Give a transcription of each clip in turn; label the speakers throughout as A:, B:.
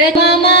A: मामा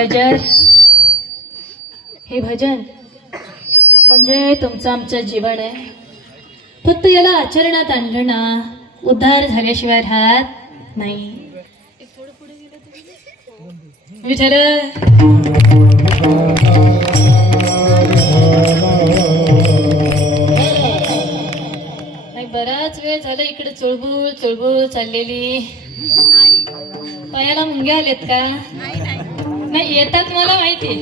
A: गजर हे भजन म्हणजे तुमचं आमचं जीवन आहे. फक्त याला आचरणात आणलं ना उद्धार झाल्याशिवाय राहत नाही. विचार नाही बराच वेळ झाला इकडे चुळबुळ चुळबुळ चाललेली. पायाला मुंग्या आलेत का? नाही येतात मला माहिती.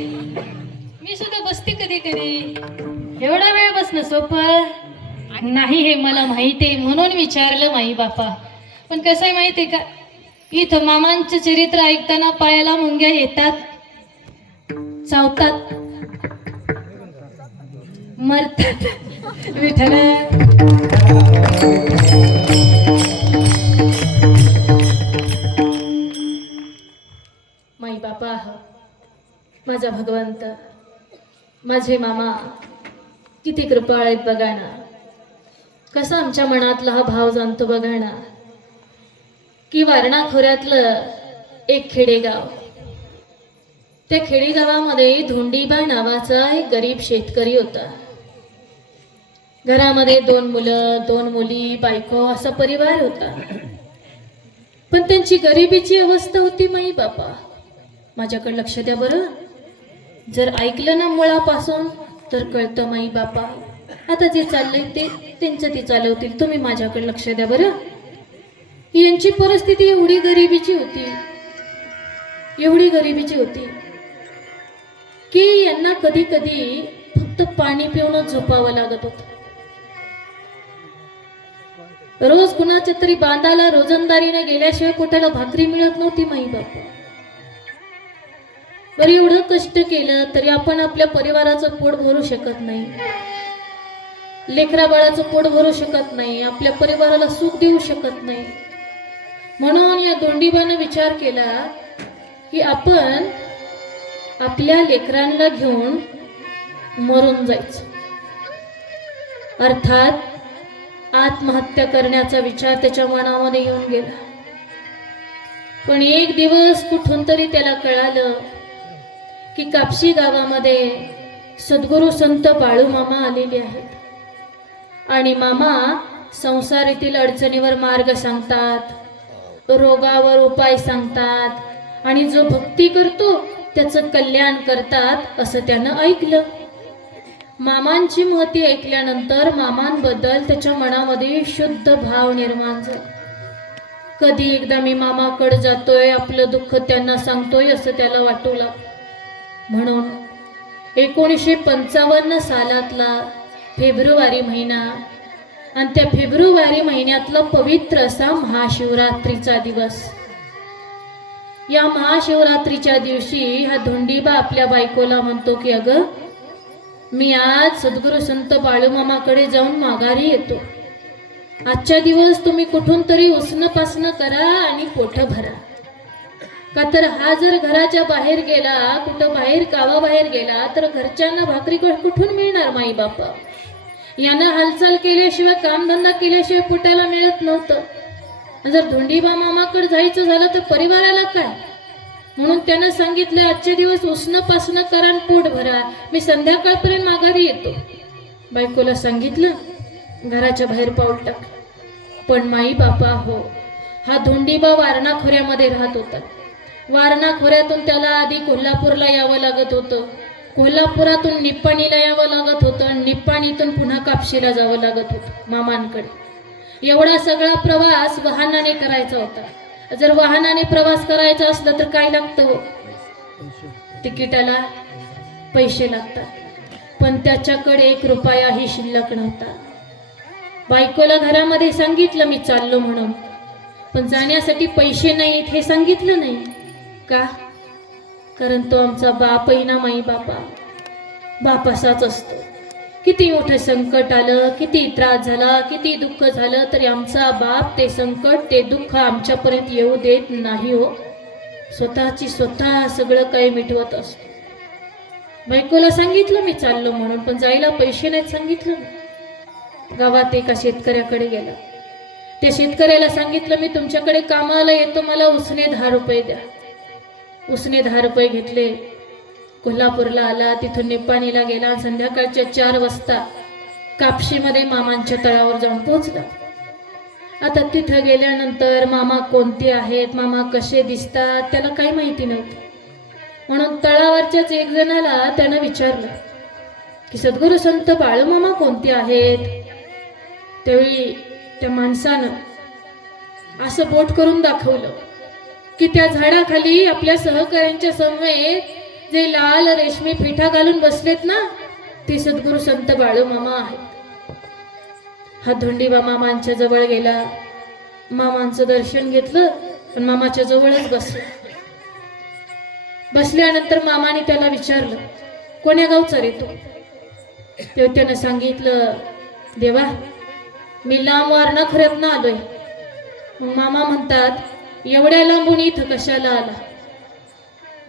A: मी सुद्धा बसते कधी कधी एवढा वेळ बसणं सोपं? नाही हे मला माहिती आहे म्हणून विचारलं माई बापा. पण कसं आहे माहिती आहे का? इथं मामांचं चरित्र ऐकताना पायाला मुंग्या येतात चावतात मरतात. विठ्ठल. माझा भगवंत माझे मामा किती कृपाळ आहेत बघा ना. कसा आमच्या मनातला हा भाव जाणतो बघा ना. की वारणा खोऱ्यातलं एक खेडेगाव. त्या खेडेगावामध्ये धोंडीबा नावाचा एक गरीब शेतकरी होता. घरामध्ये दोन मुलं दोन मुली बायको असा परिवार होता. पण त्यांची गरिबीची अवस्था होती माई बापा माझ्याकडे लक्ष द्या बरं. जर ऐकलं ना मुळापासून तर कळतं माई बापा. आता जे चाललंय ते त्यांचं ते चालवतील. तुम्ही माझ्याकडे लक्ष द्या बरं. यांची परिस्थिती एवढी गरिबीची होती. एवढी गरिबीची होती. की यांना कधी कधी फक्त पाणी पिऊनच झोपावं लागत होतं. रोज कुणाच्या तरी बांधाला रोजंदारीने गेल्याशिवाय पोटाला भाकरी मिळत नव्हती माई बापा. बरं एवढं कष्ट केलं तरी आपण आपल्या परिवाराचं पोट भरू शकत नाही. लेकरा बाळाचं पोट भरू शकत नाही. आपल्या परिवाराला सुख देऊ शकत नाही. म्हणून या दोंडीबानं विचार केला की आपण आपल्या लेकरांना घेऊन मरून जायचं. अर्थात आत्महत्या करण्याचा विचार त्याच्या मनामध्ये येऊन गेला. पण एक दिवस कुठून तरी त्याला कळालं की कापशी गावामध्ये सद्गुरू संत बाळू मामा आलेले आहेत. आणि मामा संसारातील अडचणीवर मार्ग सांगतात रोगावर उपाय सांगतात आणि जो भक्ती करतो त्याचं कल्याण करतात असं त्यानं ऐकलं. मामांची महती ऐकल्यानंतर मामांबद्दल त्याच्या मनामध्ये शुद्ध भाव निर्माण झाला. कधी एकदा मी मामाकडे जातोय आपलं दुःख त्यांना सांगतोय असं त्याला वाटू लागतं म्हणून एकोणीसशे पंचावन्न सालातला फेब्रुवारी महिना आणि त्या फेब्रुवारी महिन्यातला पवित्र असा महाशिवरात्रीचा दिवस. या महाशिवरात्रीच्या दिवशी हा धोंडीबा आपल्या बायकोला म्हणतो की अगं मी आज सद्गुरू संत बाळूमामाकडे जाऊन माघारी येतो. आजच्या दिवस तुम्ही कुठून तरी उसणं पासणं करा आणि पोट भरा. का तर हा जर घराच्या बाहेर गेला कुठं बाहेर गावाबाहेर गेला तर घरच्यांना भाकरी कुठून मिळणार माई बापा यांना हालचाल केल्याशिवाय कामधंदा केल्याशिवाय पोटाला मिळत नव्हतं. जर धोंडीबा मामाकडे जायचं झालं तर परिवाराला काय? म्हणून त्यांना सांगितलं आजचे दिवस उसणं पासणं करा पोट भरा. मी संध्याकाळपर्यंत माघारी येतो. बायकोला सांगितलं घराच्या बाहेर पाऊल टाक. पण माई बापा हो हा धोंडीबा वारणा खोऱ्यामध्ये राहत होता. वारणा खोऱ्यातून त्याला आधी कोल्हापूरला यावं लागत होतं. कोल्हापुरातून निप्पाणीला यावं लागत होतं आणि निप्पाणीतून पुन्हा कापशीला जावं लागत होतं मामांकडे. एवढा सगळा प्रवास वाहनाने करायचा होता. जर वाहनाने प्रवास करायचा असला तर काय लागतं हो? तिकिटाला पैसे लागतात. पण त्याच्याकडे एक रुपयाही शिल्लक नव्हता. बायकोला घरामध्ये सांगितलं मी चाललो म्हणून. पण जाण्यासाठी पैसे नाहीत हे सांगितलं नाही. का? कारण तो आमचा बापही ना माई बापा. बाप असाच असतो. किती मोठं संकट आलं किती त्रास झाला किती दुःख झालं तरी आमचा बाप ते संकट ते दुःख आमच्यापर्यंत येऊ देत नाही हो. स्वतःची स्वतः सगळं काही मिटवत असतो. बायकोला सांगितलं मी चाललो म्हणून पण जायला पैसे नाहीत सांगितलं ना गावात एका शेतकऱ्याकडे गेला. त्या शेतकऱ्याला सांगितलं मी तुमच्याकडे कामाला येतो मला उसने दहा रुपये द्या. उसने दहा रुपये घेतले। कोल्हापूरला आला तिथून निपाणीला गेला संध्याकाळच्या चार वाजता कापशीमध्ये मामांच्या तळावर जाऊन पोहोचला. आता तिथं गेल्यानंतर मामा कोणते आहेत मामा कसे दिसतात त्याला काही माहिती नव्हती. म्हणून तळावरच्याच एक जणाला त्यानं विचारलं की सद्गुरू संत बाळूमामा कोणते आहेत? त्यावेळी त्या माणसानं असं बोट करून दाखवलं. की त्या झाडाखाली आपल्या सहकाऱ्यांच्या समवेत जे लाल रेशमी पिठा घालून बसलेत ना ते सद्गुरू संत बाळूमामा आहेत. हा धोंडीबा मामांच्या जवळ गेला. मामांचं दर्शन घेतलं पण मामाच्या जवळच बसला. बसल्यानंतर मामाने त्याला विचारलं कोण्या गावचा रे तू? तेव्हा त्यानं सांगितलं देवा मी लांब वारणा खऱ्यात ना आलोय. मग मामा म्हणतात एवढ्या लांबून इथं कशाला आला?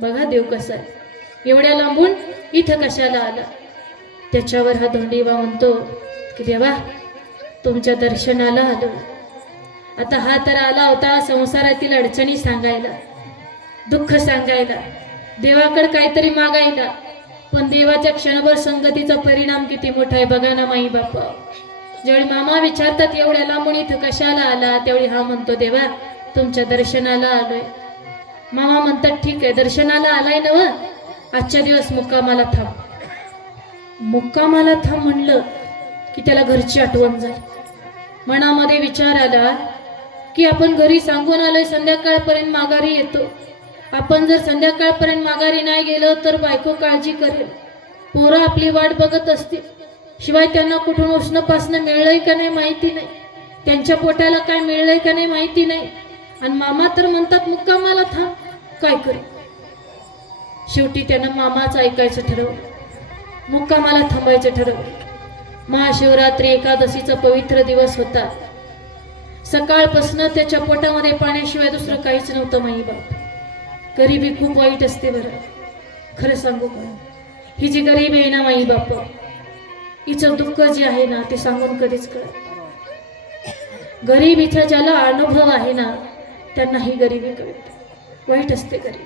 A: बघा देव कसा आहे. एवढ्या लांबून इथं कशाला आला? त्याच्यावर हा धोंडीबा म्हणतो की देवा तुमच्या दर्शनाला आलो. आता हा तर आला होता संसारातील अडचणी सांगायला दुःख सांगायला देवाकडे काहीतरी मागायला. पण देवाच्या क्षणभर संगतीचा परिणाम किती मोठा आहे बघा ना माई बापा ज्यावेळी मामा विचारतात एवढ्या लांबून इथं कशाला आला त्यावेळी हा म्हणतो देवा तुमच्या दर्शनाला आलोय. मामा म्हणतात ठीक आहे दर्शनाला आलाय ना आजच्या दिवस मुक्कामाला थांब. मुक्कामाला थांब म्हणलं की त्याला घरची आठवण झाली. मनामध्ये विचार आला की आपण घरी सांगून आलोय संध्याकाळपर्यंत माघारी येतो. आपण जर संध्याकाळपर्यंत माघारी नाही गेलो तर बायको काळजी करेल. पोरं आपली वाट बघत असतील. शिवाय त्यांना कुठून उष्णपासनं मिळलंय का नाही माहिती नाही. त्यांच्या पोटाला काय मिळलंय का नाही माहिती नाही. आणि मामा तर म्हणतात मुक्कामाला थांब. काय करू? शेवटी त्यानं मामाचं ऐकायचं ठरवलं. मुक्कामाला थांबायचं ठरवलं. महाशिवरात्री एकादशीचा पवित्र दिवस होता. सकाळपासून त्याच्या पोटामध्ये पाण्याशिवाय दुसरं काहीच नव्हतं माई बाप. गरिबी खूप वाईट असते बरं. खरं सांगू का? ही जी गरीबी आहे ना माई बाप हिचं दुःख जे आहे ना ते सांगून कधीच कळ गरीब इथं ज्याला अनुभव आहे ना त्यांना ही गरिबी कळते. वाईट असते गरीब.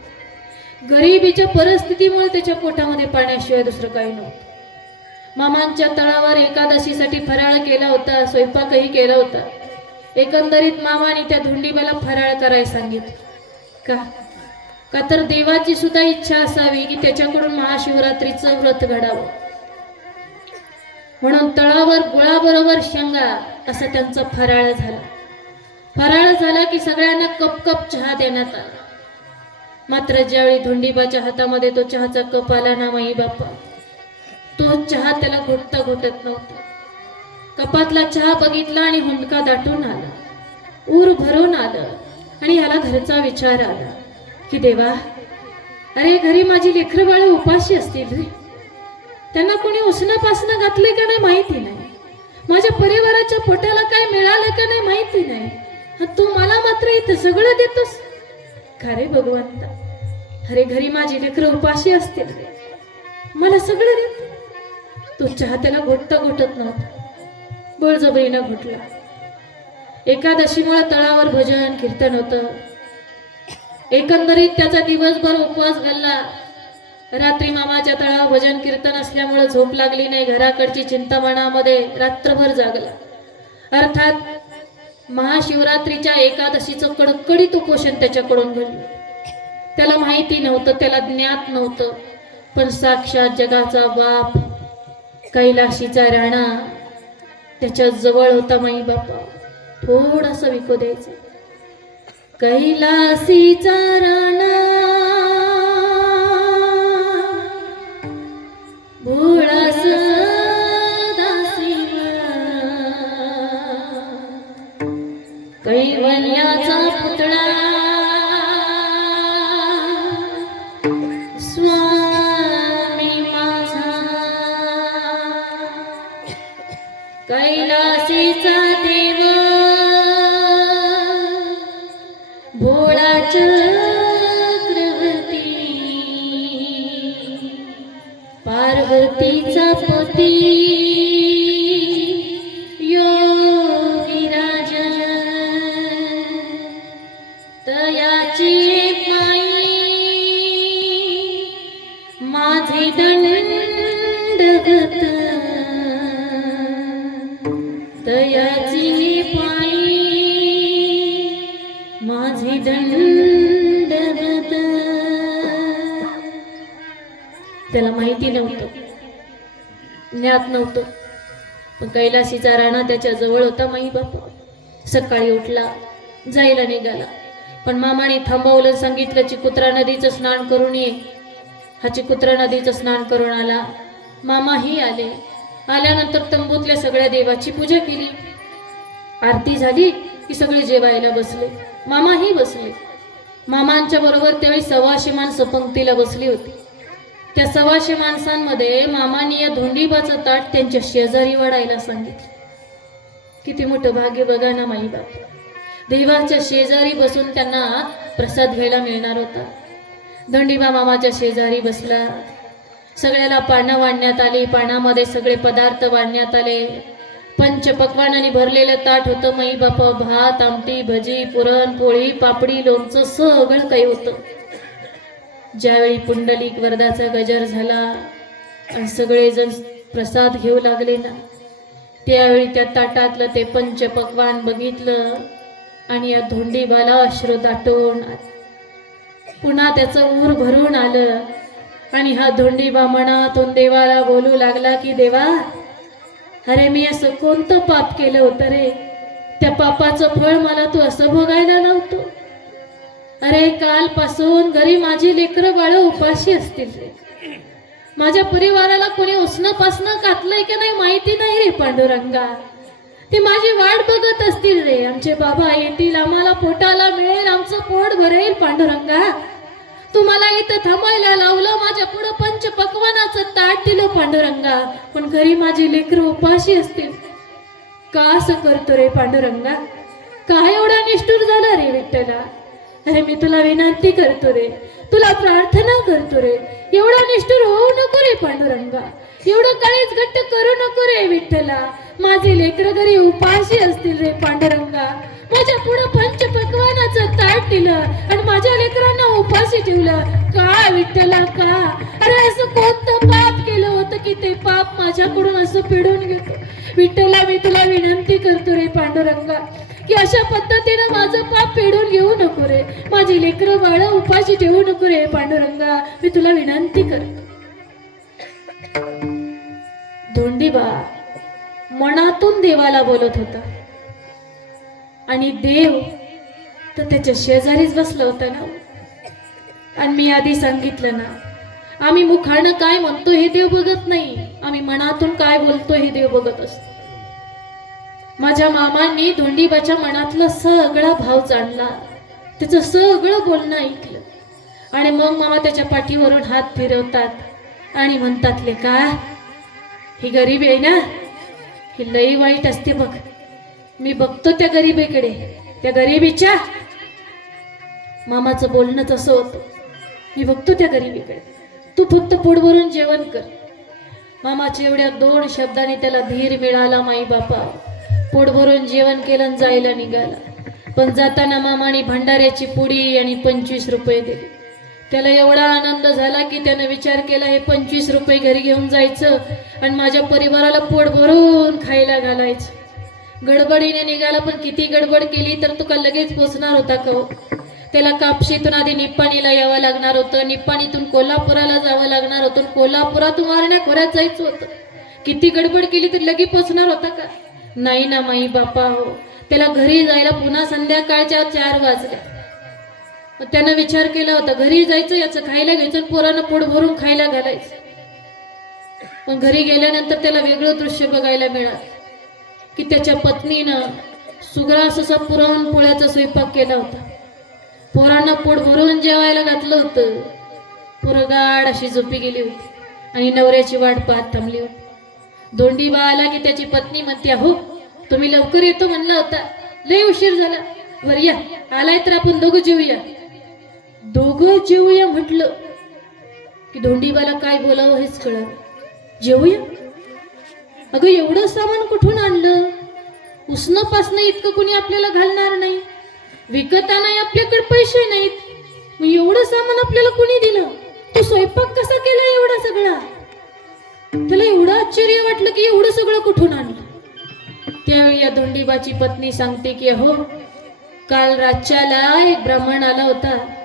A: गरिबीच्या परिस्थितीमुळे त्याच्या पोटामध्ये पाण्याशिवाय दुसरं काही नव्हतं. मामांच्या तळावर एकादशीसाठी फराळ केला होता स्वयंपाकही केला होता. एकंदरीत मामाने त्या धुंडीबाला फराळ करायला सांगितलं. का? का तर देवाची सुद्धा इच्छा असावी की त्याच्याकडून महाशिवरात्रीचं व्रत घडावं. म्हणून तळावर गुळाबरोबर शेंगा असा त्यांचा फराळ झाला. फराळ झाला की सगळ्यांना कप कप चहा देण्यात आला. मात्र ज्यावेळी धोंडीबाच्या हातामध्ये तो चहाचा कप आला ना माई बापा तो चहा त्याला घोटता घोटत नव्हता. कपातला चहा बघितला आणि हुंडका दाटून आला. ऊर भरून आलं आणि ह्याला घरचा विचार आला की देवा अरे घरी माझी लेकरं बाळ उपाशी असतील रे. त्यांना कोणी उसणापासनं घातले का नाही माहिती नाही. माझ्या परिवाराच्या पोटाला काय मिळालं का नाही माहिती नाही. तू मला मात्र इथं सगळं देतोस. खरे भगवंता? अरे घरी माझी लेकरं उपाशी असतील. मला सगळं देत. तो चहा त्याला घोटता घोटत नव्हता. बळजबरीनं घोटला. एकादशीमुळे तळावर भजन कीर्तन होतं. एकंदरीत त्याचा दिवसभर उपवास घालला रात्री मामाच्या तळावर भजन कीर्तन असल्यामुळे झोप लागली नाही. घराकडची चिंता मनामध्ये रात्रभर जागला. अर्थात महाशिवरात्रीच्या एकादशीचं कडकडीत उपोषण त्याच्याकडून घडलं. त्याला माहिती नव्हतं त्याला ज्ञात नव्हतं. पण साक्षात जगाचा बाप कैलाशीचा राणा त्याच्याजवळ होता माई बापा थोडासा विको द्यायचा. कैलासीचा राणा भोळा कैवल्याचा तयाची पायी माझे दंडगत त्याला माहिती नव्हतं. ज्ञात नव्हतं. पण कैलासीचा राणा त्याच्याजवळ होता माई बापा सकाळी उठला जायला निघाला. पण मामाने थांबवलं सांगितलं चिकुत्रा नदीचं स्नान करून ये. हा चिकुत्रा नदीचं स्नान करून आला. मामाही आले. आल्यानंतर तंबूतल्या सगळ्या देवाची पूजा केली. आरती झाली की सगळे जेवायला बसले. मामाही बसले. मामांच्या बरोबर त्यावेळी सव्वाशे माणसं पंक्तीला बसली होती. त्या सव्वाशे माणसांमध्ये मामाने या धोंडीबाचं ताट त्यांच्या शेजारी वाढायला सांगितलं. किती मोठं भाग्य बघा ना माई बाप देवाच्या शेजारी बसून त्यांना प्रसाद घ्यायला मिळणार होता. धोंडीबा मामाच्या शेजारी बसला. सगळ्याला पानं वाढण्यात आली पानामध्ये सगळे पदार्थ वाढण्यात आले. पंचपक्वानाने भरलेलं ताट होतं मई बापा भात आमटी भजी पुरण पोळी पापडी लोणचं सगळं काही होतं. ज्यावेळी पुंडलिक वरदाचा गजर झाला आणि सगळेजण प्रसाद घेऊ लागले ना त्यावेळी त्या ताटातलं ते पंचपकवान बघितलं आणि या धोंडीबाला अश्रू दाटून पुन्हा त्याचं ऊर भरून आलं. आणि हा धोंडीबा तो देवाला बोलू लागला की देवा अरे मी असं कोणतं पाप केलं होतं रे? त्या पापाचं फळ मला तू असं भोगायला लावतो. अरे कालपासून घरी माझी लेकरं बाळ उपाशी असतील रे. माझ्या परिवाराला कोणी उसणं पासणं घातलंय की नाही माहिती नाही रे पांडुरंगा. ते माझी वाट बघत असतील रे. आमचे बाबा येतील आम्हाला पोटाला मिळेल आमचं पोट भरेल पांडुरंगा. तुम्हाला इथं थांबायला लावलं माझ्या पुढं पंच पकवानाचं ताट दिलं पांडुरंगा. पण घरी माझी लेकरं उपाशी असतील. का असं करतो रे पांडुरंगा? का एवढा निष्ठूर झाला रे विठ्ठला? अरे मी तुला विनंती करतो रे. तुला प्रार्थना करतो रे. एवढा निष्ठूर होऊ नको रे पांडुरंगा. एवढं काळीच घट्ट करू नको रे विठ्ठला. माझे लेकर घरी उपाशी असतील रे पांडुरंगा. माझ्या पुढे पंच पकवानाचं ताट दिलं आणि माझ्या लेकरांना उपाशी ठेवलं. का विठ्ठला का? अरे असं कोणतं पाप केलं होतं की ते पाप माझ्याकडून असं पिढून घेतो? विठ्ठला मी तुला विनंती करतो रे पांडुरंगा की अशा पद्धतीनं माझं पाप फेडून घेऊ नको रे. माझी लेकरं बाळ उपाशी ठेवू नको रे पांडुरंगा. मी तुला विनंती करतो. धोंडीबा मनातून देवाला बोलत होता. आणि देव तर त्याच्या शेजारीच बसला होता ना. आणि मी आधी सांगितलं ना आम्ही मुखानं काय म्हणतो हे देव बघत नाही. आम्ही मनातून काय बोलतो हे देव बघत असतो. माझ्या मामांनी धोंडीबाच्या मनातला सगळा भाव जाणला. त्याचं सगळं बोलणं ऐकलं. आणि मग मामा त्याच्या पाठीवरून हात फिरवतात आणि म्हणतात ले का ही गरीब आहे ना? ही लई वाईट असते बघ. मी बघतो त्या गरीबीकडे. त्या गरीबीच्या मामाचं बोलणं तसं होतं. मी बघतो त्या गरीबीकडे. तू फक्त पोट भरून जेवण कर. मामाच्या एवढ्या दोन शब्दाने त्याला धीर मिळाला माई बापा पोट भरून जेवण केलं आणि जायला निघाला. पण जाताना मामाने भंडाऱ्याची पुडी आणि पंचवीस रुपये दिले. त्याला एवढा आनंद झाला की त्यानं विचार केला हे पंचवीस रुपये घरी घेऊन जायचं आणि माझ्या परिवाराला पोट भरून खायला घालायचं. गडबडीने निघाला पण किती गडबड केली तर तुका लगेच पोचणार होता का हो? त्याला कापशीतून आधी निप्पाणीला यावं लागणार होतं निप्पाणीतून कोल्हापुराला जावं लागणार होतं कोल्हापुरातून वारण्या खोऱ्यात जायचं होतं. किती गडबड केली तर लगेच पोचणार होता का? नाही ना माई बापा हो. त्याला घरी जायला पुन्हा संध्याकाळच्या चार वाजल्या. मग त्यानं विचार केला होता घरी जायचं याचं खायला घ्यायचं पोरांना पोट भरून खायला घालायचं. पण घरी गेल्यानंतर त्याला वेगळं दृश्य बघायला मिळालं की त्याच्या पत्नीनं सुग्रास असा पुरणपोळ्याचा स्वयंपाक केला होता. पोरांना पोट भरून जेवायला घातलं होतं. पोरं गाढ अशी झोपी गेली होती आणि नवऱ्याची वाट पाहत थांबली होती. दोंडीबा आला की त्याची पत्नी म्हणते हो तुम्ही लवकर येतो म्हणला होता. लय उशीर झाला. वर या आलाय तर आपण दोघं जेऊया. दोघं जेवूया म्हटलं की धोंडीबाला काय बोलावं हेच कळत जेवूया? अगं एवढं सामान कुठून आणलं? उसनं पासनं इतकं कोणी आपल्याला घालणार नाही. विकत आपल्याकडे पैसे नाहीत. मग एवढं सामान आपल्याला कोणी दिलं? तू स्वयंपाक कसा केला एवढा सगळा? त्याला एवढं आश्चर्य वाटलं की एवढं सगळं कुठून आणलं? त्यावेळी या धोंडीबाची पत्नी सांगते की हो काल रातच्याला एक ब्राह्मण आला होता.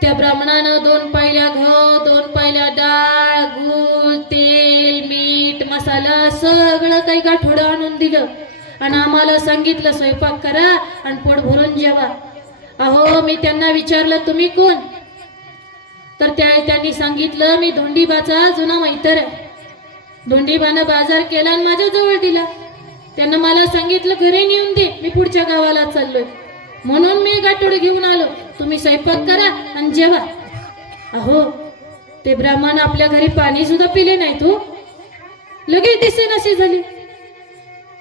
A: त्या ब्राह्मणानं दोन पायल्या घ दोन पायल्या डाळ गूळ तेल मीठ मसाला सगळं काही गाठोडं आणून दिलं. आणि आम्हाला सांगितलं स्वयंपाक करा आणि पोट भरून जेवा. अहो मी त्यांना विचारलं तुम्ही कोण? तर त्या त्यांनी सांगितलं मी धोंडीबाचा जुना मैत्र आहे. धोंडीबानं बाजार केला आणि माझ्या जवळ दिला. त्यानं मला सांगितलं घरी नेऊन दे मी पुढच्या गावाला चाललोय. म्हणून मी गाठोडे घेऊन आलो. तुम्ही स्वयंपाक करा आणि जेवा. अहो ते ब्राह्मण आपल्या घरी पाणी सुद्धा पिले नाही तू हो. लगेच दिसे नसे झाले.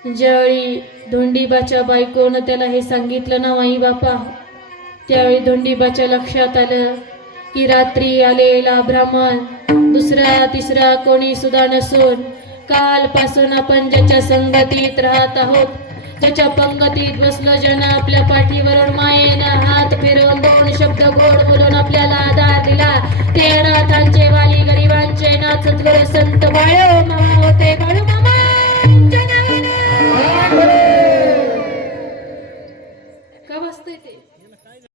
A: ज्यावेळी धोंडीबाच्या बायकोनं त्याला हे सांगितलं ना माई बापा त्यावेळी धोंडीबाच्या लक्षात आलं की रात्री आलेला ब्राह्मण दुसरा तिसरा कोणी सुद्धा नसून कालपासून आपण ज्याच्या संगतीत राहत आहोत त्याच्या पंगतीत बसलं ज्यानं आपल्या पाठीवरून मायेनं हात फिरवून दोन शब्द गोड बोलून आपल्याला आधार दिला. ते अनाथांचे वाली गरिबांचे नाथ सद्गुरू संत बाळो